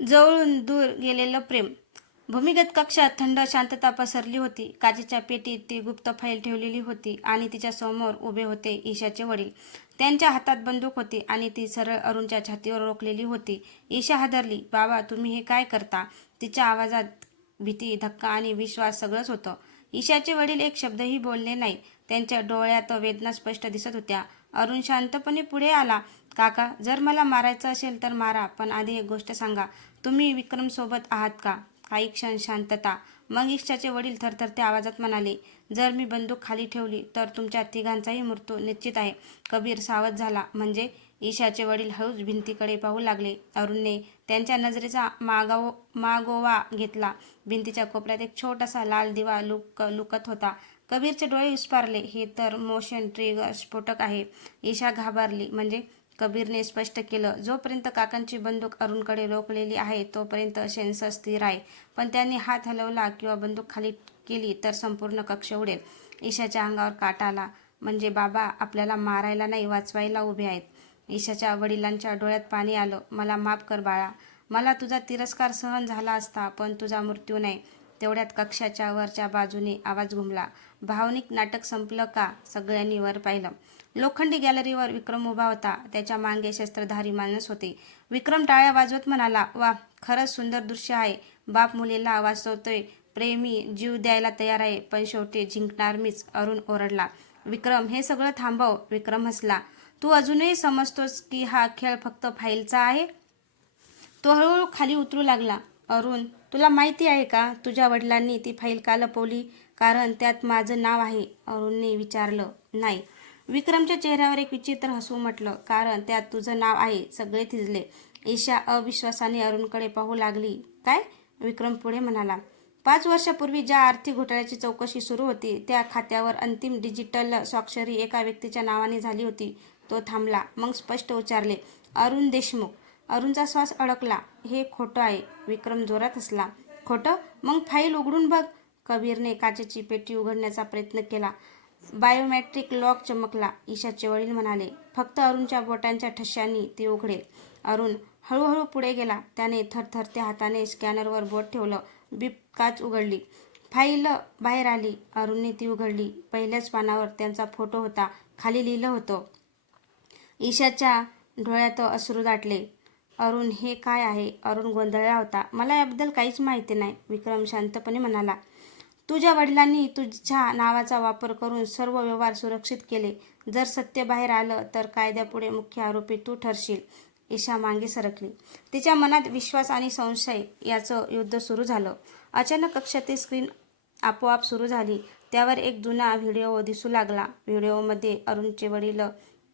जवळून दूर गेलेलं प्रेम. भूमिगत कक्षात थंड शांतता पसरली होती. काचेच्या पेटीत ती गुप्त फाईल ठेवलेली होती आणि तिच्या समोर उभे होते ईशाचे वडील. त्यांच्या हातात बंदूक होती आणि ती सरळ अरुणच्या छातीवर रोखलेली होती. ईशा हादरली. बाबा, तुम्ही हे काय करता? तिच्या आवाजात भीती, धक्का आणि विश्वास सगळंच होतं. ईशाचे वडील एक शब्दही बोलले नाही. त्यांच्या डोळ्यात वेदना स्पष्ट दिसत होत्या. अरुण शांतपणे पुढे आला. काका, जर मला मारायचं असेल तर मारा, पण आधी एक गोष्ट सांगा, तुम्ही विक्रमसोबत आहात का? काही क्षण शांतता. मग ईशाचे वडील थरथरत्या आवाजात म्हणाले, जर मी बंदूक खाली ठेवली तर तुमच्या तिघांचाही मृत्यू निश्चित आहे. कबीर सावध झाला. म्हणजे? ईशाचे वडील हळूच भिंतीकडे पाहू लागले. अरुणने त्यांच्या नजरेचा मागोवा घेतला. भिंतीच्या कोपऱ्यात एक छोटासा लाल दिवा लुकत होता. कबीरचे डोळे विस्फारले. हे तर मोशन ट्रिगर स्फोटक आहे. ईशा घाबरली. म्हणजे? कबीरने स्पष्ट केलं, जोपर्यंत काकांची बंदूक अरुणकडे रोखलेली आहे तोपर्यंत सेन्सर स्थिर आहे, पण त्यांनी हात हलवला किंवा बंदूक खाली केली तर संपूर्ण कक्ष उडेल. ईशाच्या अंगावर काटा आला. म्हणजे बाबा आपल्याला मारायला नाही, वाचवायला उभे आहेत. ईशाच्या वडिलांच्या डोळ्यात पाणी आलं. मला माफ कर बाळा. मला तुझा तिरस्कार सहन झाला असता, पण तुझा मृत्यू नाही. तेवढ्यात कक्षाच्या वरच्या बाजूने आवाज घुमला. भावनिक नाटक संपलं का? सगळ्यांनी वर पाहिलं. लोखंडी गॅलरीवर विक्रम उभा होता. त्याच्या मागे शस्त्रधारी माणूस होते. विक्रम टाळ्या वाजवत म्हणाला, वा, खरंच सुंदर दृश्य आहे. बाप मुलीला वाचवतोय, प्रेमी जीव द्यायला तयार आहे, पण शेवटी जिंकणार मीच. अरुण ओरडला. विक्रम, हे सगळं थांबव. विक्रम हसला. तू अजूनही समजतोस की हा खेळ फक्त फाईलचा आहे? तो हळूहळू खाली उतरू लागला. अरुण, तुला माहिती आहे का तुझ्या वडिलांनी ती फाईल का लपवली? कारण त्यात माझं नाव आहे. अरुणने विचारलं. नाही. विक्रमच्या चेहऱ्यावर एक विचित्र हसू उमटलं. कारण त्यात तुझं नाव आहे. सगळे थिजले. ईशा अविश्वासाने अरुणकडे पाहू लागली. काय? विक्रम पुढे म्हणाला. 5 वर्षापूर्वी ज्या आर्थिक घोटाळ्याची चौकशी सुरू होती त्या खात्यावर अंतिम डिजिटल स्वाक्षरी एका व्यक्तीच्या नावाने झाली होती. तो थांबला. मग स्पष्ट उच्चारले, अरुण देशमुख. अरुणचा श्वास अडकला. हे खोटं आहे. विक्रम जोरात हसला. खोटं? मग फाईल उघडून बघ. कबीरने काचेची पेटी उघडण्याचा प्रयत्न केला. Biometric lock चमकला. ईशाचे वडील म्हणाले, फक्त अरुणच्या बोटांच्या ठश्यांनी ती उघडेल. अरुण हळूहळू पुढे गेला. त्याने थरथरत्या हाताने स्कॅनरवर बोट ठेवलं. बीप. काच उघडली. फाईल बाहेर आली. अरुणने ती उघडली. पहिल्याच पानावर त्यांचा फोटो होता. खाली लिहिलं होतं. ईशाच्या डोळ्यात अश्रू दाटले. अरुण, हे काय आहे? अरुण गोंधळला होता. मला याबद्दल काहीच माहिती नाही. विक्रम शांतपणे म्हणाला. तुझ्या वडिलांनी तुझ्या नावाचा वापर करून सर्व व्यवहार सुरक्षित केले. जर सत्य बाहेर आलं तर कायद्यापुढे मुख्य आरोपी तू ठरशील. ईशा मागे सरकली. तिच्या मनात विश्वास आणि संशय याचं युद्ध सुरू झालं. अचानक कक्षातील स्क्रीन आपोआप सुरू झाली. त्यावर एक जुना व्हिडिओ दिसू लागला. व्हिडिओमध्ये अरुणचे वडील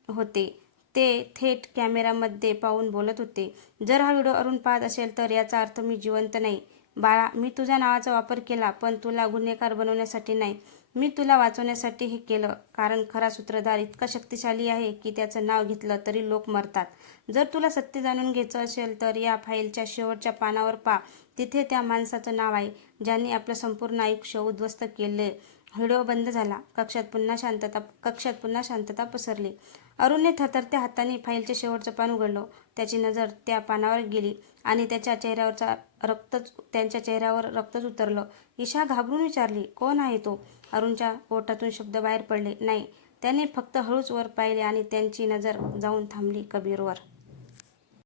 होते. ते थेट कॅमेऱ्यामध्ये पाहून बोलत होते. जर हा व्हिडिओ अरुण पाहत असेल तर याचा अर्थ मी जिवंत नाही. बाळा, मी तुझ्या नावाचा वापर केला, पण तुला गुन्हेगार बनवण्यासाठी नाही. मी तुला वाचवण्यासाठी हे केलं. कारण खरा सूत्रधार इतका शक्तिशाली आहे की त्याचं नाव घेतलं तरी लोक मरतात. जर तुला सत्य जाणून घ्यायचं असेल तर या फाईलच्या शेवटच्या पानावर पहा. तिथे त्या माणसाचं नाव आहे ज्यांनी आपलं संपूर्ण आयुष्य उद्ध्वस्त केलं. व्हिडिओ बंद झाला. कक्षात पुन्हा शांतता पसरली. अरुणने थरथरत्या हाताने फाईलचे शेवटचं पान उघडलं. त्याची नजर त्या पानावर गेली आणि त्यांच्या चेहऱ्यावर रक्तच उतरलं. ईशा घाबरून विचारली, कोण आहे तो? अरुणच्या ओठातून शब्द बाहेर पडले नाही. त्याने फक्त हळूच वर पाहिले आणि त्यांची नजर जाऊन थांबली कबीरवर.